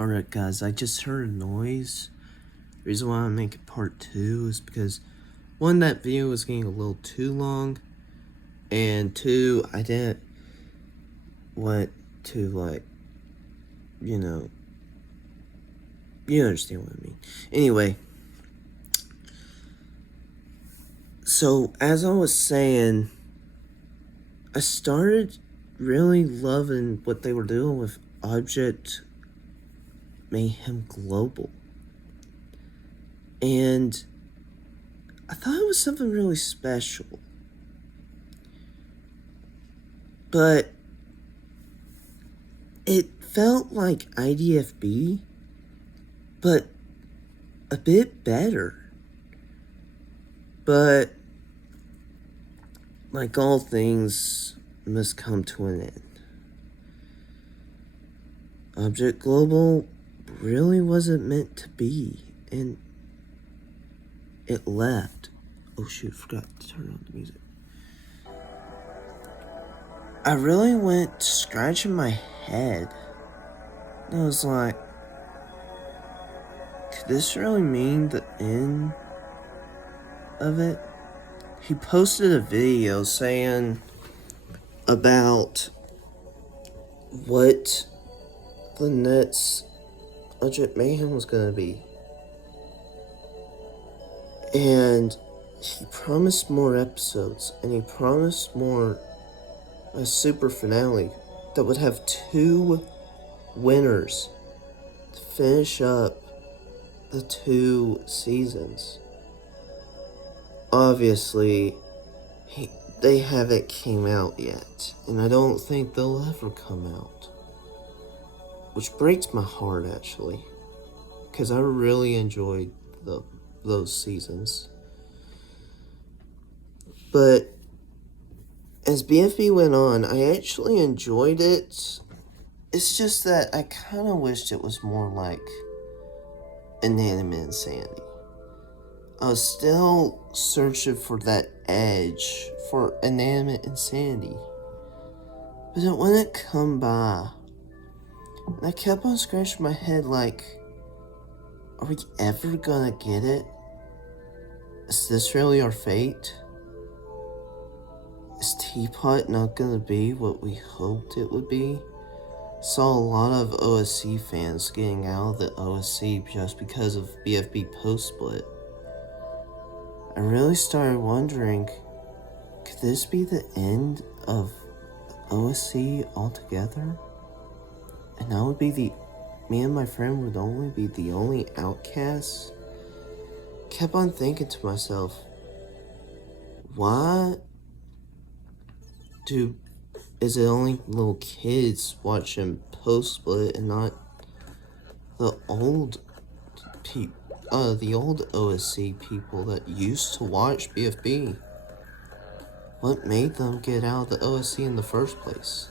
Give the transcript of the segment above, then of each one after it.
Alright guys, I just heard a noise. The reason why I'm making part 2 is because one, that video was getting a little too long, and two, I didn't want to you understand what I mean. Anyway, so as I was saying, I started really loving what they were doing with Object Mayhem Global. And I thought it was something really special. But it felt like IDFB, but a bit better. But like all things must come to an end. Object Global really wasn't meant to be, and it left. Oh shoot, forgot to turn on the music. I really went scratching my head. I was like, could this really mean the end of it? He posted a video saying about what the next Object Mayhem was gonna be. And he promised more episodes, and he promised a super finale that would have 2 winners to finish up the 2 seasons. Obviously, they haven't came out yet, and I don't think they'll ever come out. Which breaks my heart, actually, because I really enjoyed those seasons. But as BFB went on, I actually enjoyed it. It's just that I kind of wished it was more like Inanimate Insanity. I was still searching for that edge for Inanimate Insanity, but it wouldn't come by. And I kept on scratching my head like, are we ever gonna get it? Is this really our fate? Is Teapot not gonna be what we hoped it would be? Saw a lot of OSC fans getting out of the OSC just because of BFB post-split. I really started wondering, could this be the end of OSC altogether? And I would be me and my friend would only be the only outcasts? Kept on thinking to myself, why is it only little kids watching post-split and not the old OSC people that used to watch BFB? What made them get out of the OSC in the first place?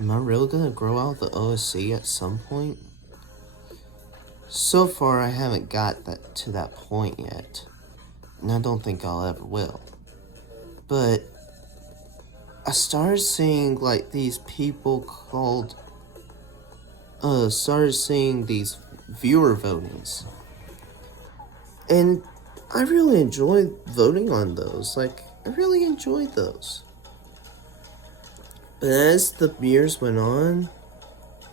Am I really gonna grow out of the OSC at some point? So far, I haven't got to that point yet, and I don't think I'll ever will. But I started seeing like these people started seeing these viewer votings, and I really enjoyed voting on those. Like, I really enjoyed those. But as the years went on,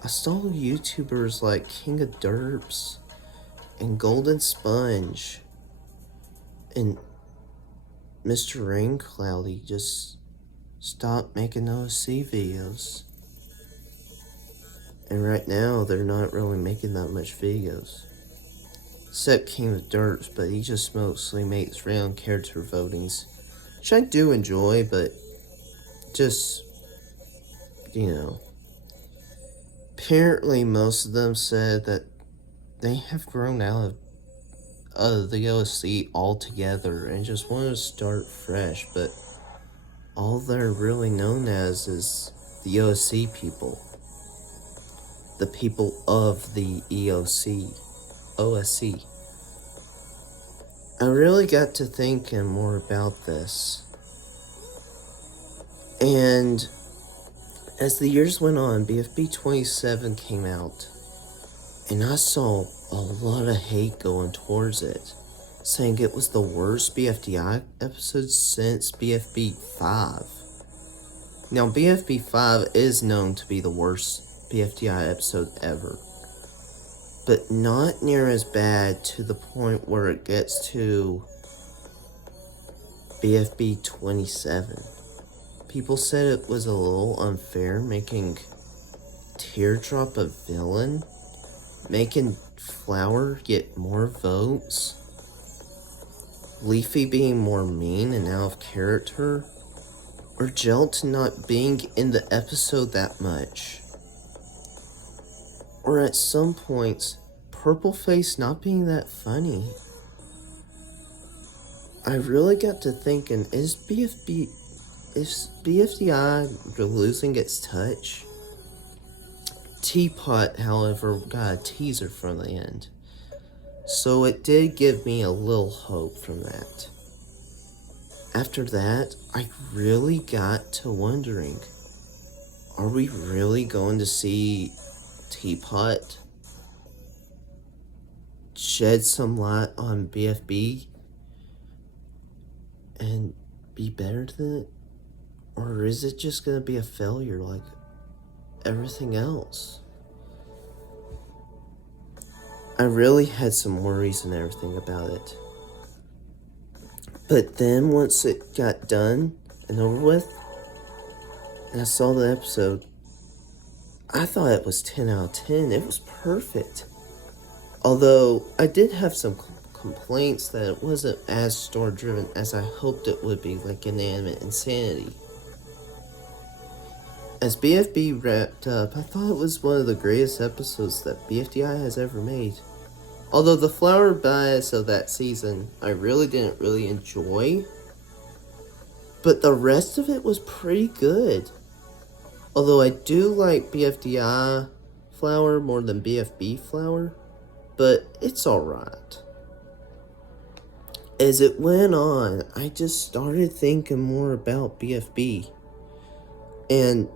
I saw YouTubers like King of Derps and Golden Sponge and Mr. Rain Cloudy just stop making OSC videos. And right now, they're not really making that much videos. Except King of Derps, but he just mostly makes random character votings. Which I do enjoy, but just, apparently most of them said that they have grown out of the OSC altogether and just want to start fresh, but all they're really known as is the OSC people. The people of the OSC. I really got to thinking more about this. And as the years went on, BFB 27 came out. And I saw a lot of hate going towards it, saying it was the worst BFDI episode since BFB 5. Now, BFB 5 is known to be the worst BFDI episode ever, but not near as bad to the point where it gets to BFB 27. People said it was a little unfair making Teardrop a villain, making Flower get more votes, Leafy being more mean and out of character, or Gelatin not being in the episode that much, or at some points, Purpleface not being that funny. I really got to thinking, is BFDI losing its touch? Teapot, however, got a teaser from the end, so it did give me a little hope from that. After that, I really got to wondering, are we really going to see Teapot shed some light on BFB and be better than it? Or is it just going to be a failure like everything else? I really had some worries and everything about it. But then once it got done and over with, and I saw the episode, I thought it was 10 out of 10. It was perfect. Although I did have some complaints that it wasn't as story-driven as I hoped it would be, like Inanimate Insanity. As BFB wrapped up, I thought it was one of the greatest episodes that BFDI has ever made. Although the flower bias of that season, I really didn't enjoy. But the rest of it was pretty good. Although I do like BFDI flower more than BFB flower, but it's alright. As it went on, I just started thinking more about BFB and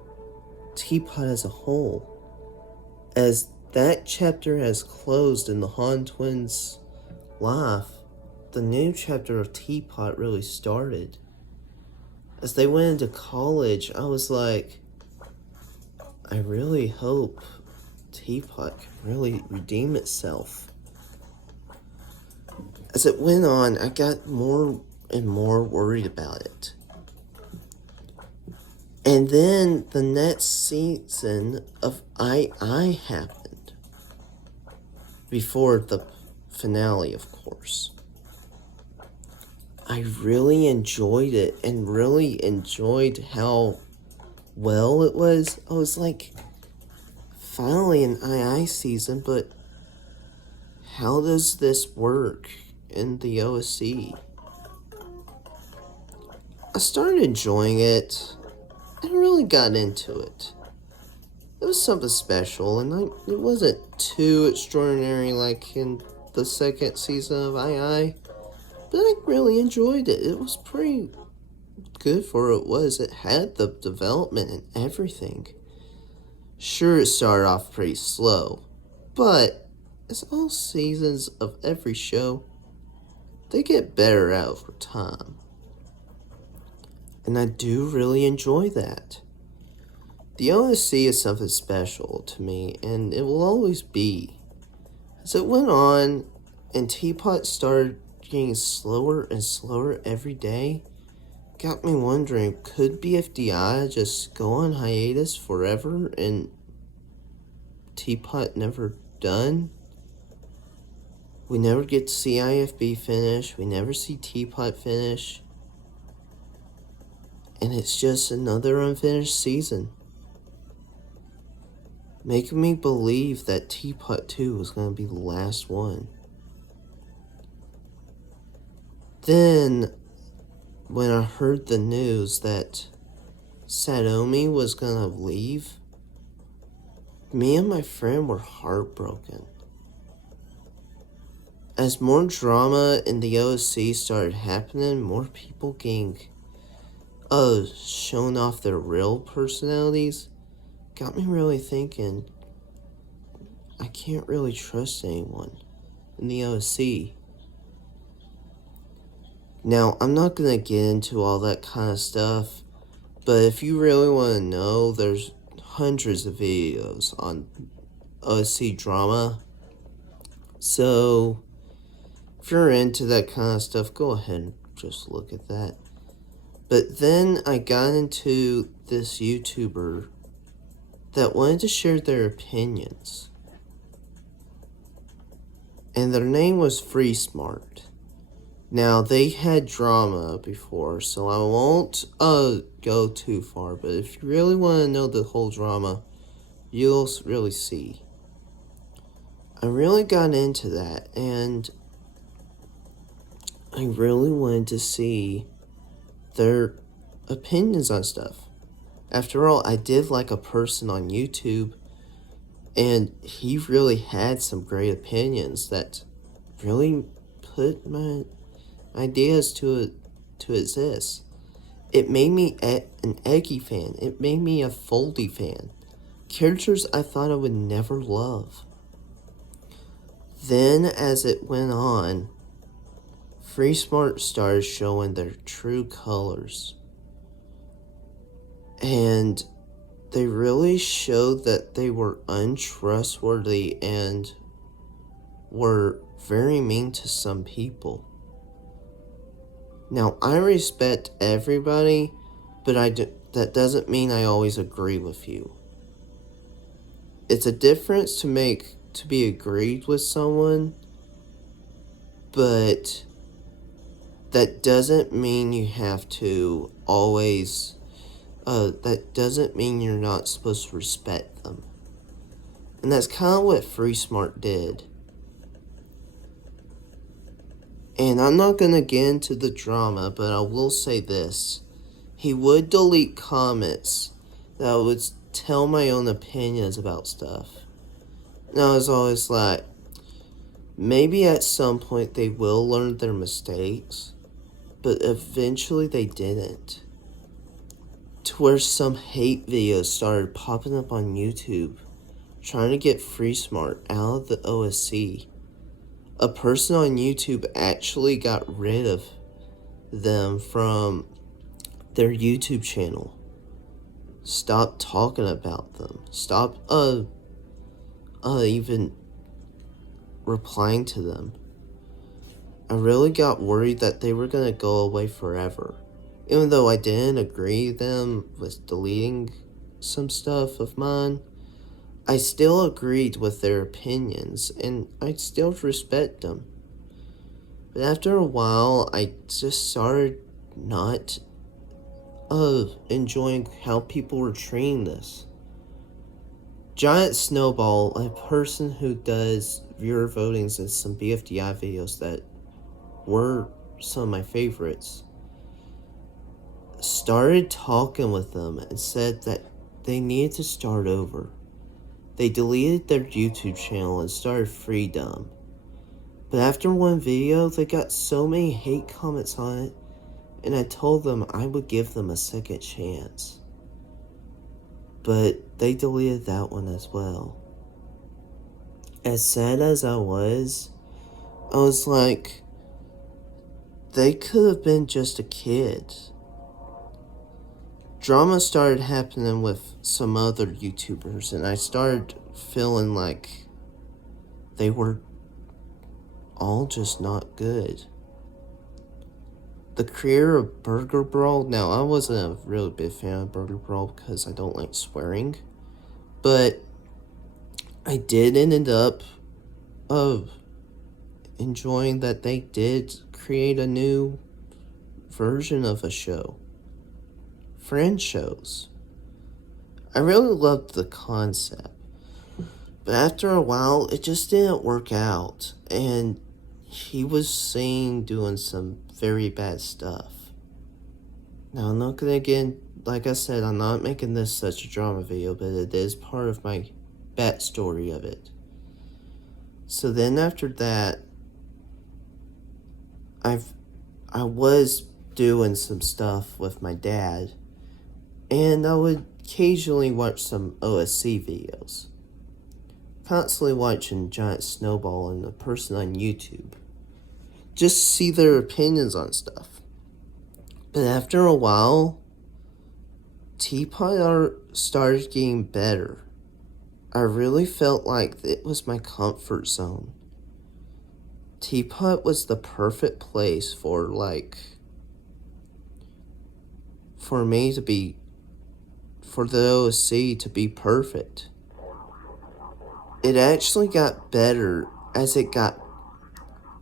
Teapot as a whole. As that chapter has closed in the Han twins' life, the new chapter of Teapot really started. As they went into college, I was like, I really hope Teapot can really redeem itself. As it went on, I got more and more worried about it. And then the next season of I happened. Before the finale, of course. I really enjoyed it and really enjoyed how well it was. I was like, finally an II season, but how does this work in the OSC? I started enjoying it and really got into it. It was something special, and it wasn't too extraordinary like in the second season of II, but I really enjoyed it. It was pretty good for what it was. It had the development and everything. Sure, it started off pretty slow, but as all seasons of every show, they get better over time. And I do really enjoy that. The OSC is something special to me, and it will always be. As it went on, and Teapot started getting slower and slower every day, got me wondering, could BFDI just go on hiatus forever and Teapot never done? We never get to see IFB finish, we never see Teapot finish, and it's just another unfinished season. Making me believe that Teapot 2 was going to be the last one. Then, when I heard the news that Satomi was going to leave, me and my friend were heartbroken. As more drama in the OSC started happening, more people getting showing off their real personalities, got me really thinking, I can't really trust anyone in the OSC. Now, I'm not going to get into all that kind of stuff, but if you really want to know, there's hundreds of videos on OSC drama. So, if you're into that kind of stuff, go ahead and just look at that. But then I got into this YouTuber that wanted to share their opinions. And their name was Free Smart. Now, they had drama before, so I won't go too far, but if you really want to know the whole drama, you'll really see. I really got into that, and I really wanted to see their opinions on stuff. After all, I did like a person on YouTube, and he really had some great opinions that really put my ideas to exist. It made me an Eggy fan. It made me a Foldy fan. Characters I thought I would never love. Then, as it went on, Free Smart started showing their true colors. And they really showed that they were untrustworthy and were very mean to some people. Now, I respect everybody, but that doesn't mean I always agree with you. It's a difference to be agreed with someone, but that doesn't mean you have to always, that doesn't mean you're not supposed to respect them. And that's kind of what Free Smart did. And I'm not going to get into the drama, but I will say this. He would delete comments that would tell my own opinions about stuff. And I was always like, maybe at some point they will learn their mistakes, but eventually they didn't. To where some hate videos started popping up on YouTube, trying to get Free Smart out of the OSC. A person on YouTube actually got rid of them from their YouTube channel. Stop talking about them. Stop even replying to them. I really got worried that they were gonna go away forever. Even though I didn't agree with them with deleting some stuff of mine, I still agreed with their opinions, and I still respect them. But after a while, I just started not enjoying how people were treating this. Giant Snowball, a person who does viewer votings and some BFDI videos that were some of my favorites, started talking with them and said that they needed to start over. They deleted their YouTube channel and started Freedom. But after one video, they got so many hate comments on it, and I told them I would give them a second chance. But they deleted that one as well. As sad as I was like, they could have been just a kid. Drama started happening with some other YouTubers, and I started feeling like they were all just not good. The creator of Burger Brawl, now I wasn't a really big fan of Burger Brawl because I don't like swearing, but I did end up enjoying that they did create a new version of a show. Friend shows. I really loved the concept, but after a while, it just didn't work out, and he was seen doing some very bad stuff. Now, I'm not gonna get, like I said, I'm not making this such a drama video, but it is part of my backstory of it. So then after that, I was doing some stuff with my dad, and I would occasionally watch some OSC videos. constantly watching Giant Snowball and the person on YouTube just to see their opinions on stuff. But after a while, Teapot art started getting better. I really felt like it was my comfort zone. Teapot was the perfect place for me to be, for the OSC to be perfect. It actually got better as it got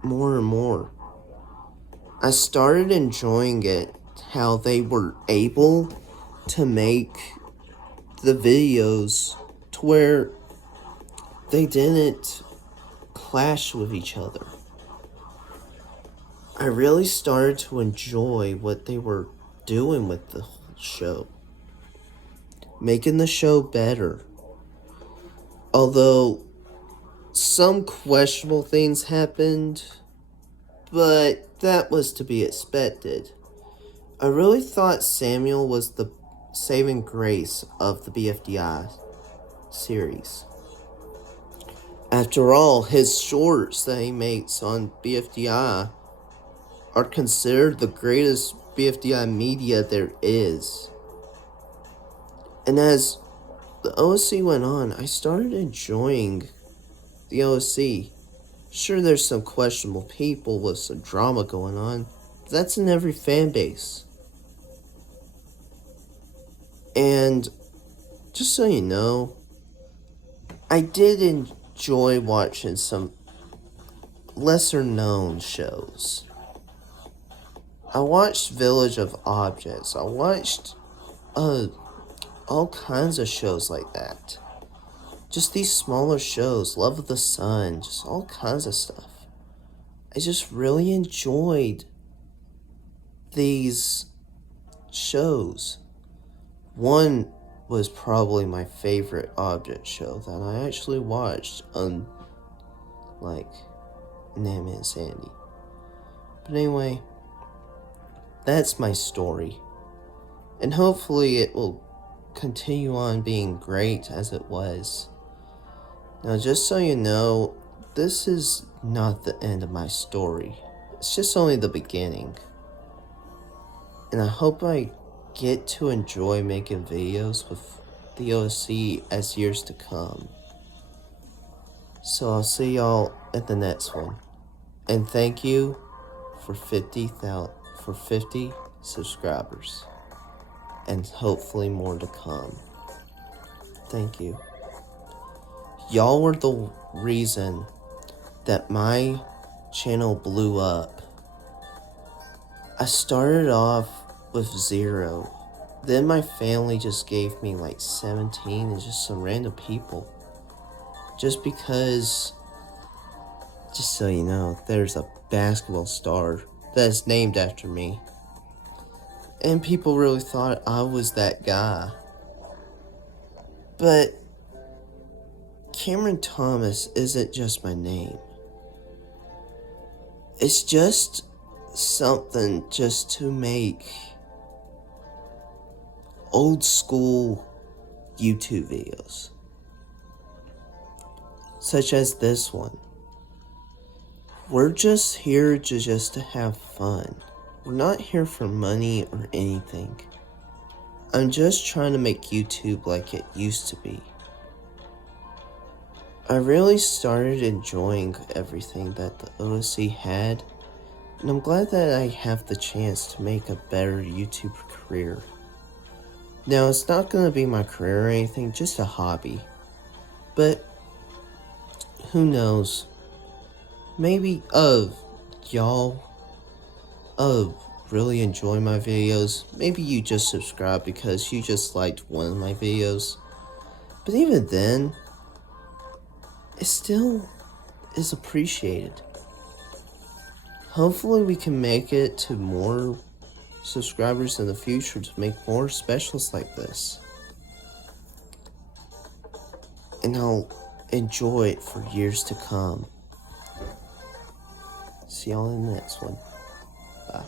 more and more. I started enjoying it, how they were able to make the videos to where they didn't clash with each other. I really started to enjoy what they were doing with the whole show, making the show better. Although some questionable things happened, but that was to be expected. I really thought Samuel was the saving grace of the BFDI series. After all, his shorts that he makes on BFDI are considered the greatest BFDI media there is. And as the OSC went on, I started enjoying the OSC. Sure, there's some questionable people with some drama going on. That's in every fan base. And just so you know, I did enjoy watching some lesser known shows. I watched Village of Objects. I watched all kinds of shows like that. Just these smaller shows, Love of the Sun, just all kinds of stuff. I just really enjoyed these shows. One was probably my favorite object show that I actually watched on, Nam and Sandy. But anyway, that's my story. And hopefully it will continue on being great as it was. Now, just so you know, this is not the end of my story. It's just only the beginning. And I hope I get to enjoy making videos with the OSC as years to come. So I'll see y'all at the next one. And thank you for 50 subscribers. And hopefully more to come. Thank you. Y'all were the reason that my channel blew up. I started off with 0. Then my family just gave me 17 and just some random people. Just because, just so you know, there's a basketball star that is named after me. And people really thought I was that guy. But Cameron Thomas isn't just my name. It's just something just to make old school YouTube videos. Such as this one. We're just here to have fun. We're not here for money or anything. I'm just trying to make YouTube like it used to be. I really started enjoying everything that the OSC had, and I'm glad that I have the chance to make a better YouTube career. Now, it's not going to be my career or anything, just a hobby. But, who knows? Maybe, y'all, really enjoy my videos. Maybe you just subscribe because you just liked one of my videos. But even then, it still is appreciated. Hopefully we can make it to more subscribers in the future to make more specials like this. And I'll enjoy it for years to come. See y'all in the next one. Bye.